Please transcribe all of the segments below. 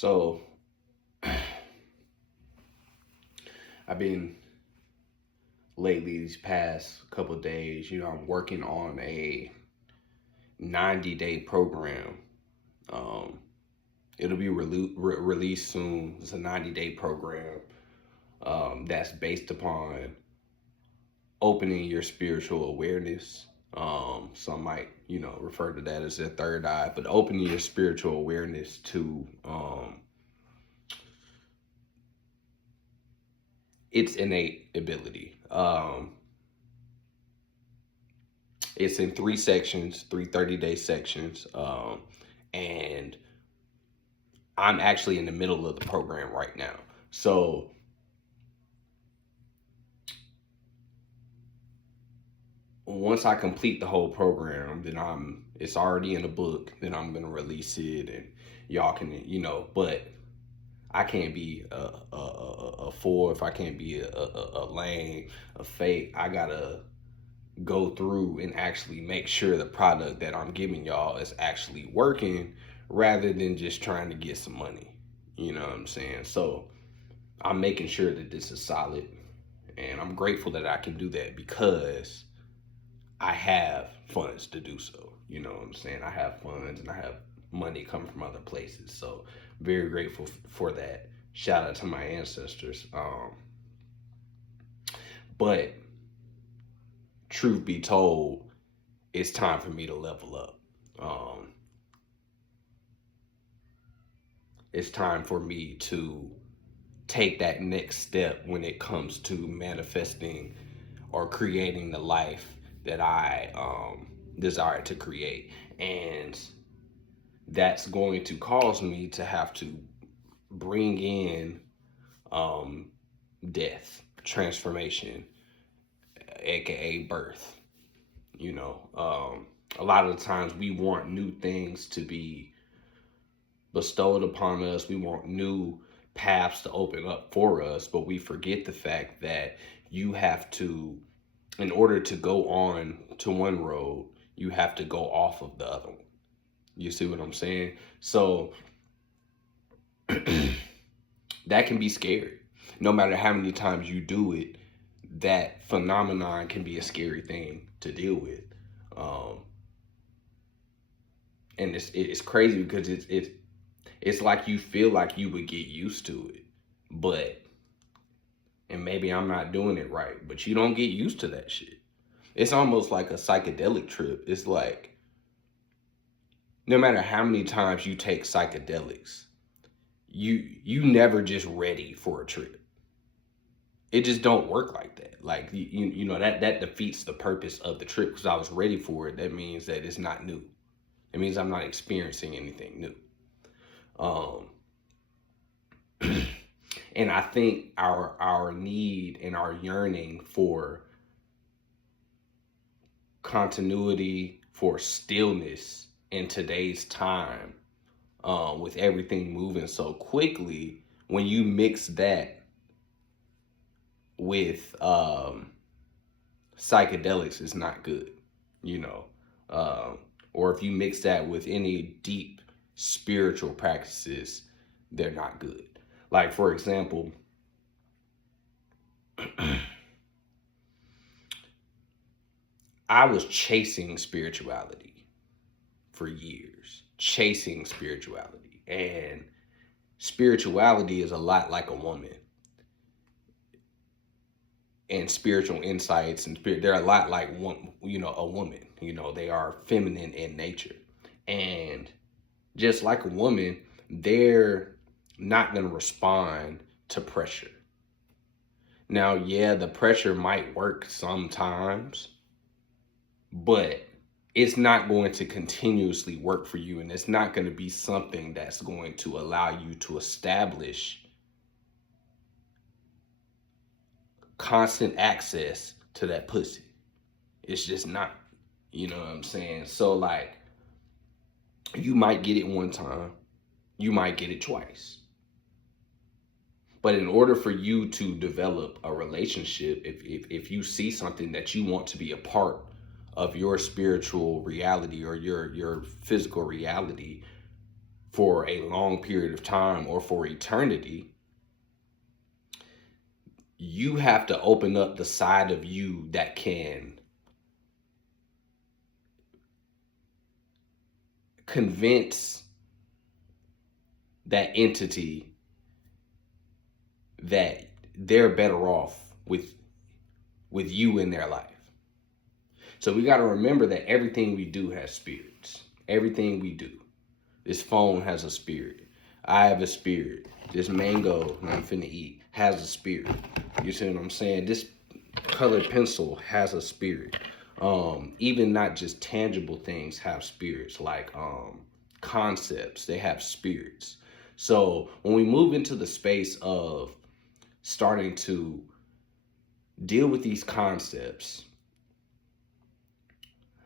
So I've been lately these past couple of days, I'm working on a 90-day program. Um, it'll be released soon. It's a 90-day program that's based upon opening your spiritual awareness. Some might, refer to that as their third eye, but opening your spiritual awareness to its innate ability. It's in three sections, three 30-day sections. And I'm actually in the middle of the program right now. So once I complete the whole program, then it's already in the book. Then I'm gonna release it, and y'all can, But I can't be a fool if I can't be a lame, a fake. I gotta go through and actually make sure the product that I'm giving y'all is actually working rather than just trying to get some money. You know what I'm saying? So I'm making sure that this is solid, and I'm grateful that I can do that because I have funds to do so. You know what I'm saying? I have funds and I have money coming from other places. So very grateful for that. Shout out to my ancestors. But truth be told, it's time for me to level up. It's time for me to take that next step when it comes to manifesting or creating the life that I desire to create. And that's going to cause me to have to bring in um, death, transformation, aka birth. A lot of the times we want new things to be bestowed upon us. We want new paths to open up for us, but we forget the fact that you have to, in order to go on to one road, you have to go off of the other one. You see what I'm saying? So that can be scary. No matter how many times you do it, that phenomenon can be a scary thing to deal with. Um, and it's crazy because it's like you feel like you would get used to it, but and maybe I'm not doing it right, but you don't get used to that shit. It's almost like a psychedelic trip. It's like no matter how many times you take psychedelics, you never just ready for a trip. It just don't work like that. Like that defeats the purpose of the trip because I was ready for it. That means that it's not new. It means I'm not experiencing anything new. Um, and I think our need and our yearning for continuity, for stillness in today's time, with everything moving so quickly, when you mix that with psychedelics, it's not good, you know. Or if you mix that with any deep spiritual practices, they're not good. Like, for example, I was chasing spirituality for years, chasing spirituality. And spirituality is a lot like a woman. And spiritual insights and they're a lot like a woman. They are feminine in nature. And just like a woman, they're not going to respond to pressure. Now, yeah, the pressure might work sometimes, but it's not going to continuously work for you, and it's not going to be something that's going to allow you to establish constant access to that pussy. It's just not. You know what I'm saying? So, like, you might get it one time, you might get it twice. But in order for you to develop a relationship, if you see something that you want to be a part of your spiritual reality or your physical reality, for a long period of time or for eternity, you have to open up the side of you that can convince that entity that they're better off with you in their life. So we got to remember that everything we do has spirits. Everything we do. This phone has a spirit. I have a spirit. This mango that I'm finna eat has a spirit. You see what I'm saying? This colored pencil has a spirit. Even not just tangible things have spirits, like concepts, they have spirits. So when we move into the space of starting to deal with these concepts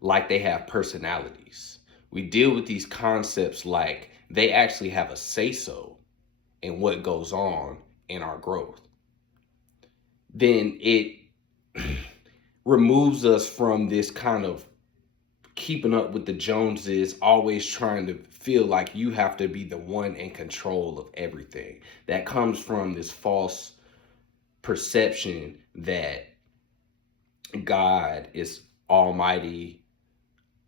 like they have personalities, we deal with these concepts like they actually have a say-so in what goes on in our growth, then it removes us from this kind of keeping up with the Joneses, always trying to feel like you have to be the one in control of everything. That comes from this false perception that God is almighty,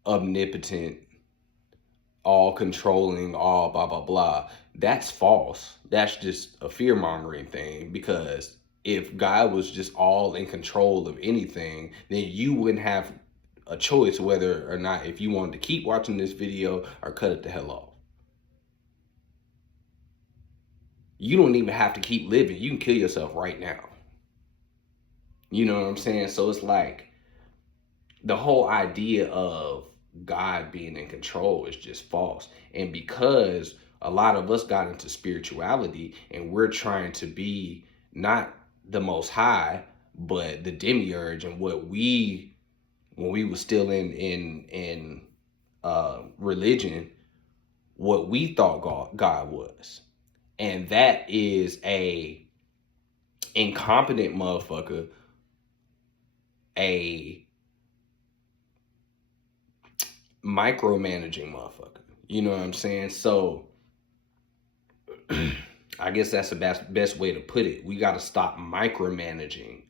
omnipotent, all controlling, all blah, blah, blah. That's false. That's just a fear mongering thing, because if God was just all in control of anything, then you wouldn't have a choice whether or not if you wanted to keep watching this video or cut it the hell off. You don't even have to keep living. You can kill yourself right now. You know what I'm saying? So it's like the whole idea of God being in control is just false. And because a lot of us got into spirituality and we're trying to be not the most high, but the demiurge, and what we, when we were still in religion, what we thought God was. And that is a incompetent motherfucker, a micromanaging motherfucker. You know what I'm saying? So I guess that's the best way to put it. We got to stop micromanaging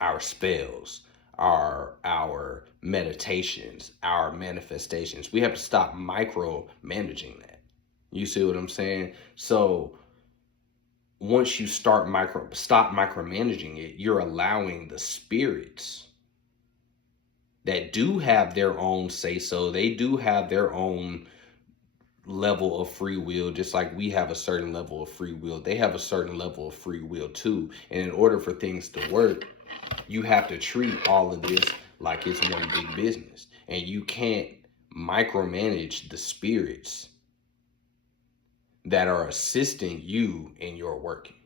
our spells, our meditations, our manifestations. We have to stop micromanaging that. You see what I'm saying? So once you stop micromanaging it, you're allowing the spirits that do have their own say so, they do have their own level of free will, just like we have a certain level of free will. They have a certain level of free will too. And in order for things to work, you have to treat all of this like it's one big business. And you can't micromanage the spirits that are assisting you in your working.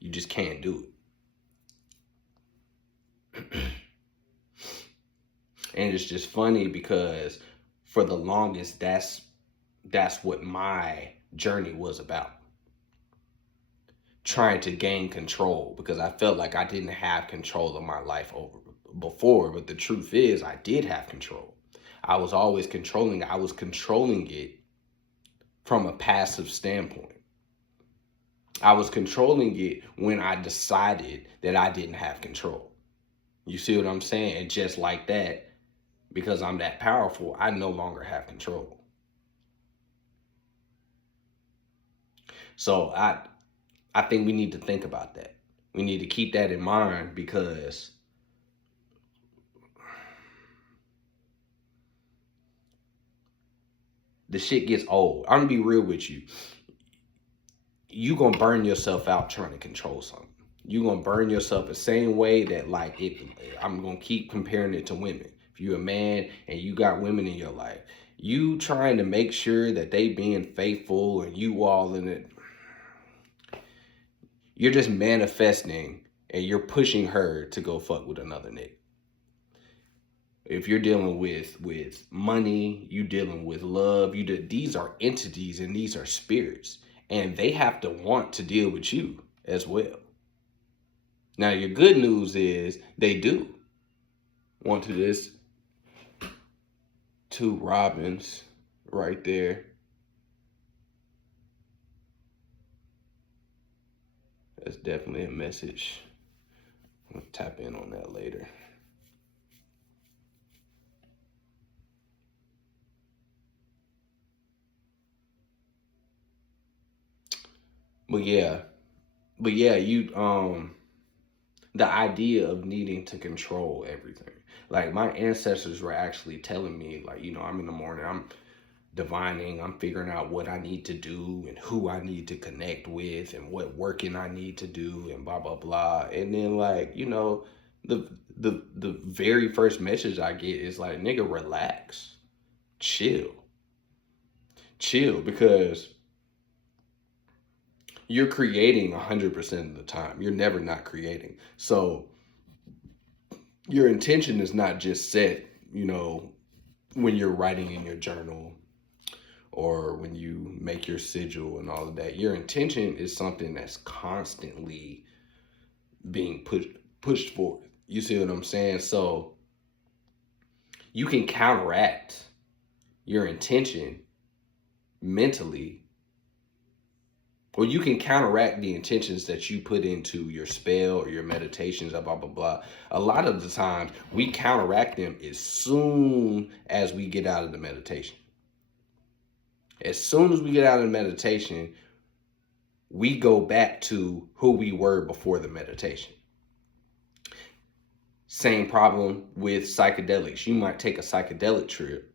You just can't do it. And it's just funny because for the longest, that's what my journey was about. Trying to gain control, because I felt like I didn't have control of my life before. But the truth is, I did have control. I was always controlling it. I was controlling it from a passive standpoint. I was controlling it when I decided that I didn't have control. You see what I'm saying? And just like that, because I'm that powerful, I no longer have control. So I think we need to think about that. We need to keep that in mind, because the shit gets old. I'm gonna be real with you. You gonna burn yourself out trying to control something. You gonna burn yourself the same way that, like, I'm gonna keep comparing it to women. If you're a man and you got women in your life, you trying to make sure that they being faithful and you all in it, you're just manifesting and you're pushing her to go fuck with another nigga. If you're dealing with money, you dealing with love, these are entities and these are spirits, and they have to want to deal with you as well. Now, your good news is they do want to this. Two Robins right there. That's definitely a message. I'll tap in on that later. But yeah, you the idea of needing to control everything. Like my ancestors were actually telling me, like, I'm in the morning, I'm divining, I'm figuring out what I need to do and who I need to connect with and what working I need to do and blah blah blah. And then like, the the very first message I get is like, nigga, relax. Chill. Chill, because you're creating 100% of the time. You're never not creating. So your intention is not just set, when you're writing in your journal or when you make your sigil and all of that. Your intention is something that's constantly being pushed forward. You see what I'm saying? So you can counteract your intention mentally, or you can counteract the intentions that you put into your spell or your meditations, blah blah blah. A lot of the times we counteract them as soon as we get out of the meditation. As soon as we get out of the meditation, we go back to who we were before the meditation. Same problem with psychedelics. You might take a psychedelic trip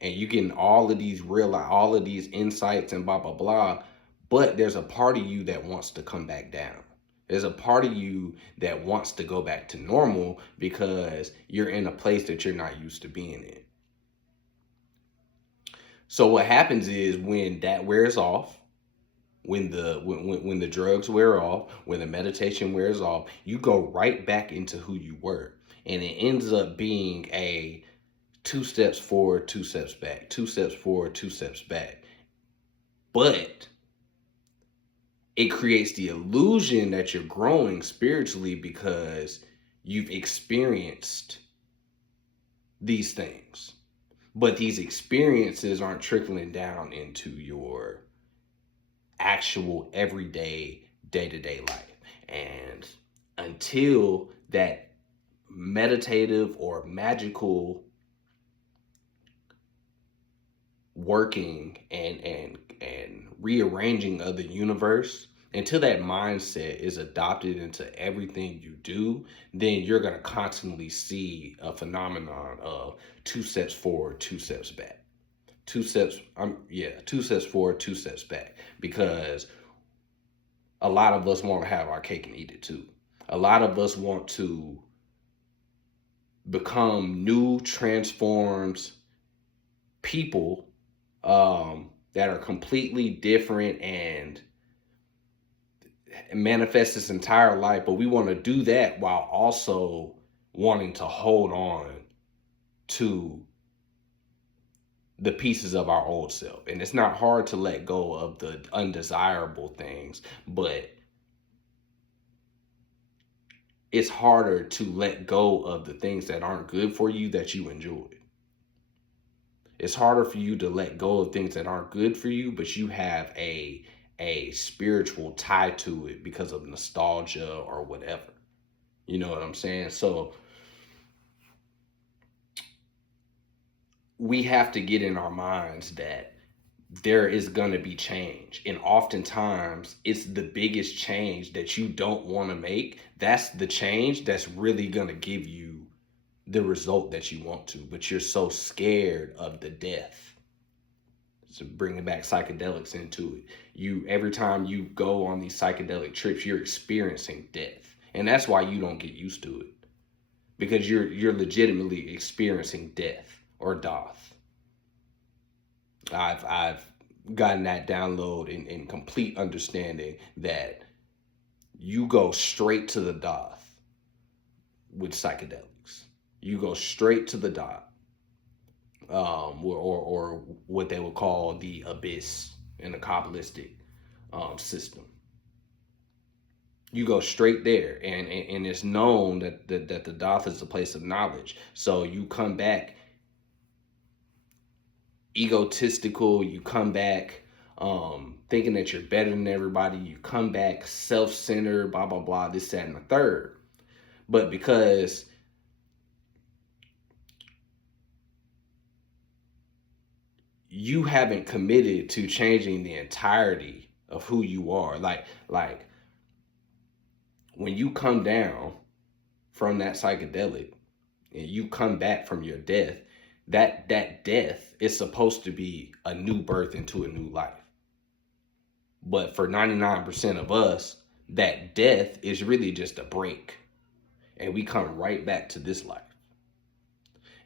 and you getting all of these insights and blah blah blah, but there's a part of you that wants to come back down. There's a part of you that wants to go back to normal because you're in a place that you're not used to being in. So what happens is when that wears off, when the drugs wear off, when the meditation wears off, you go right back into who you were. And it ends up being a 2 steps forward, 2 steps back, 2 steps forward, 2 steps back. But it creates the illusion that you're growing spiritually because you've experienced these things. But these experiences aren't trickling down into your actual everyday, day-to-day life. And until that meditative or magical working and rearranging of the universe, until that mindset is adopted into everything you do, then you're going to constantly see a phenomenon of 2 steps forward, 2 steps back. 2 steps forward, 2 steps back. Because a lot of us want to have our cake and eat it too. A lot of us want to become new, transformed people that are completely different and manifest this entire life, but we want to do that while also wanting to hold on to the pieces of our old self. And it's not hard to let go of the undesirable things, but it's harder to let go of the things that aren't good for you that you enjoy. It's harder for you to let go of things that aren't good for you, but you have a spiritual tie to it because of nostalgia or whatever. You know what I'm saying? So we have to get in our minds that there is going to be change. And oftentimes it's the biggest change that you don't want to make. That's the change that's really going to give you the result that you want to, but you're so scared of the death. So bringing back psychedelics into it, every time you go on these psychedelic trips, you're experiencing death, and that's why you don't get used to it, because you're legitimately experiencing death or doth. I've gotten that download in complete understanding that you go straight to the doth with psychedelics. You go straight to the dot, or what they would call the abyss in the Kabbalistic system. You go straight there, and it's known that the doth is a place of knowledge. So you come back egotistical. You come back thinking that you're better than everybody. You come back self-centered, blah blah blah, this, that, and the third. But because you haven't committed to changing the entirety of who you are, like when you come down from that psychedelic and you come back from your death, that death is supposed to be a new birth into a new life. But for 99% of us, that death is really just a break. And we come right back to this life.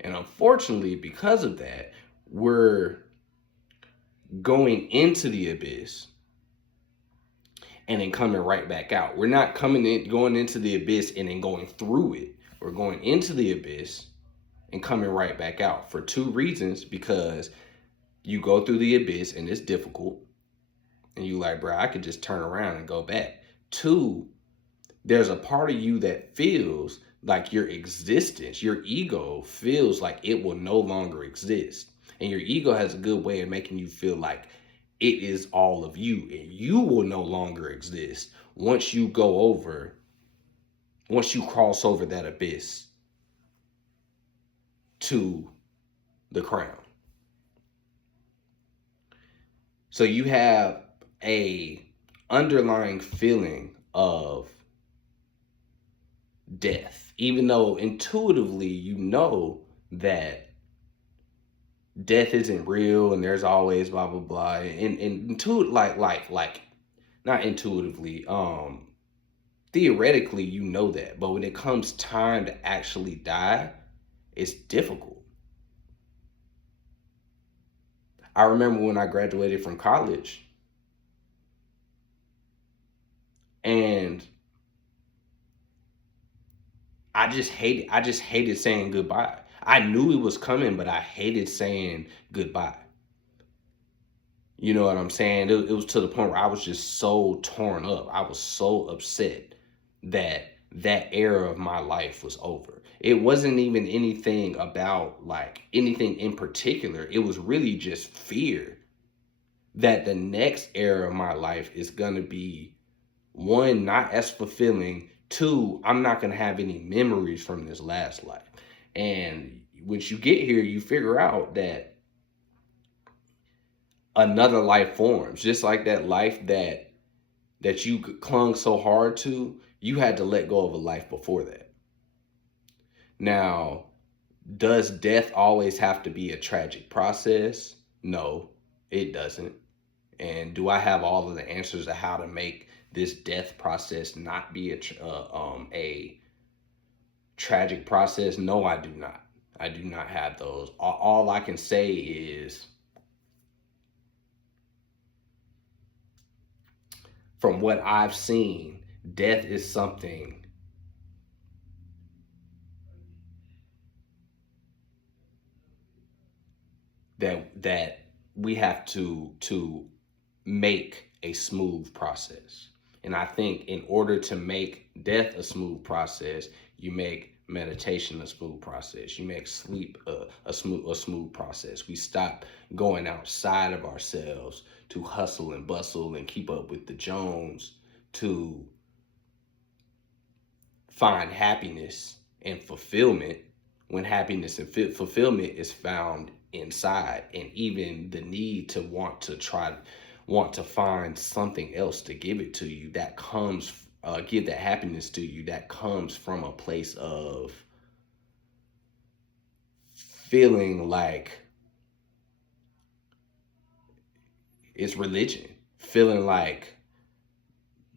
And unfortunately, because of that, we're going into the abyss and then coming right back out. We're not going into the abyss and then going through it. We're going into the abyss and coming right back out for two reasons. Because you go through the abyss and it's difficult. And you like, bro, I could just turn around and go back. Two, there's a part of you that feels like your existence, your ego feels like it will no longer exist. And your ego has a good way of making you feel like it is all of you, and you will no longer exist once you cross over that abyss to the crown. So you have a underlying feeling of death, even though intuitively you know that death isn't real and there's always blah blah blah, and like not intuitively, theoretically you know that, but when it comes time to actually die, it's difficult. I remember when I graduated from college and I just hated saying goodbye. I knew it was coming, but I hated saying goodbye. You know what I'm saying? It was to the point where I was just so torn up. I was so upset that that era of my life was over. It wasn't even anything about like anything in particular. It was really just fear that the next era of my life is going to be, one, not as fulfilling. Two, I'm not going to have any memories from this last life. And once you get here, you figure out that another life forms, just like that life that you clung so hard to. You had to let go of a life before that. Now, does death always have to be a tragic process? No, it doesn't. And do I have all of the answers to how to make this death process not be a tragic process? No, I do not. I do not have those. All I can say is, from what I've seen, death is something that we have to make a smooth process. And I think in order to make death a smooth process, you make meditation a smooth process. You make sleep a smooth process. We stop going outside of ourselves to hustle and bustle and keep up with the Jones to find happiness and fulfillment, when happiness and fulfillment is found inside. And even the need to want to find something else to give it to you, that comes give that happiness to you, that comes from a place of feeling like it's religion, feeling like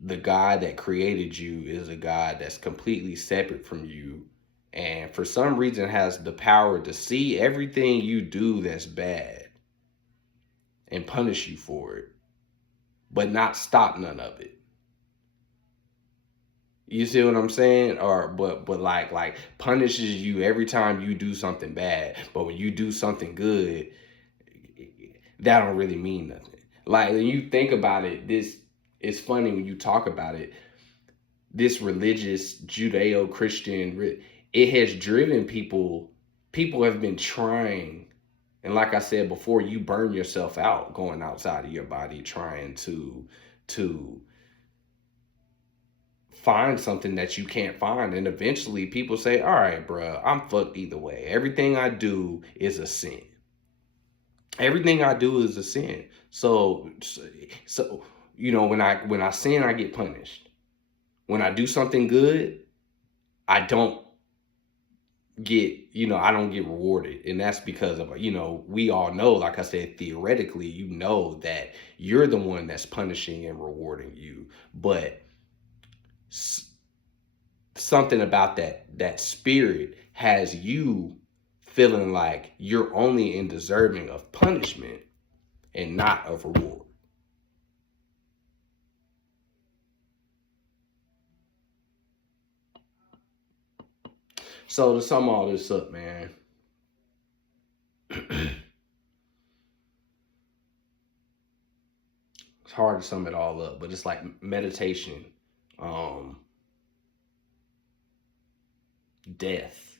the God that created you is a God that's completely separate from you, and for some reason has the power to see everything you do that's bad and punish you for it, but not stop none of it. You see what I'm saying? Or but like punishes you every time you do something bad, but when you do something good, that don't really mean nothing. Like when you think about it, this it's funny when you talk about it. This religious Judeo-Christian, it has driven people. People have been trying And like I said before, you burn yourself out going outside of your body trying to find something that you can't find. And eventually people say, all right, bruh, I'm fucked either way. Everything I do is a sin. Everything I do is a sin. So when I sin, I get punished. When I do something good, I don't I don't get rewarded. And that's because of, we all know, like I said, theoretically, that you're the one that's punishing and rewarding you. But something about that spirit has you feeling like you're only in deserving of punishment and not of reward. So to sum all this up, man, it's hard to sum it all up, but it's like meditation, um, death,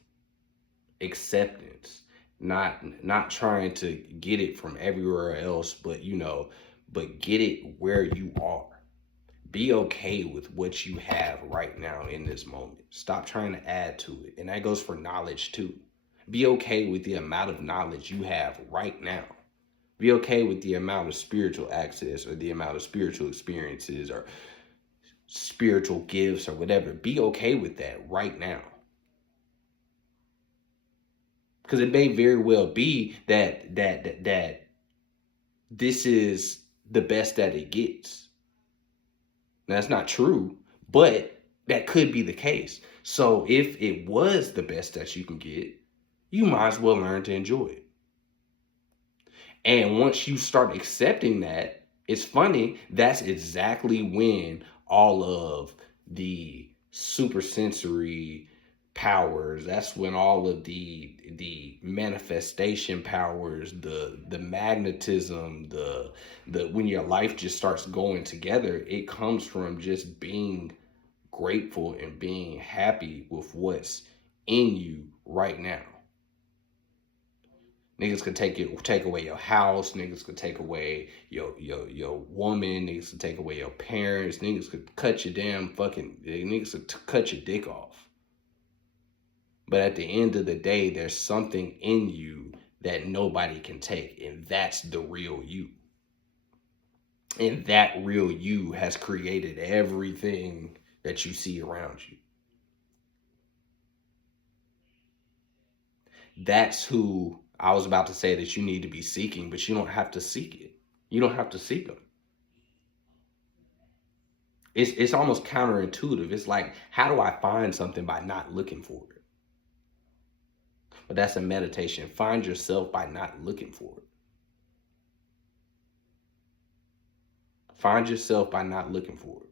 acceptance, not trying to get it from everywhere else, but get it where you are. Be okay with what you have right now in this moment. Stop trying to add to it. And that goes for knowledge too. Be okay with the amount of knowledge you have right now. Be okay with the amount of spiritual access or the amount of spiritual experiences or spiritual gifts or whatever. Be okay with that right now. Because it may very well be that this is the best that it gets. Now, that's not true, but that could be the case. So if it was the best that you can get, you might as well learn to enjoy it. And once you start accepting that, it's funny, that's exactly when all of the super sensory powers, that's when all of the manifestation powers, the magnetism, the when your life just starts going together, it comes from just being grateful and being happy with what's in you right now. Niggas could take away your house. Niggas could take away your woman. Niggas could take away your parents. Niggas could cut your damn fucking. Niggas could cut your dick off. But at the end of the day, there's something in you that nobody can take, and that's the real you. And that real you has created everything that you see around you. That's who I was about to say that you need to be seeking, but you don't have to seek it. You don't have to seek them. It's almost counterintuitive. It's like, how do I find something by not looking for it? But that's a meditation. Find yourself by not looking for it. Find yourself by not looking for it.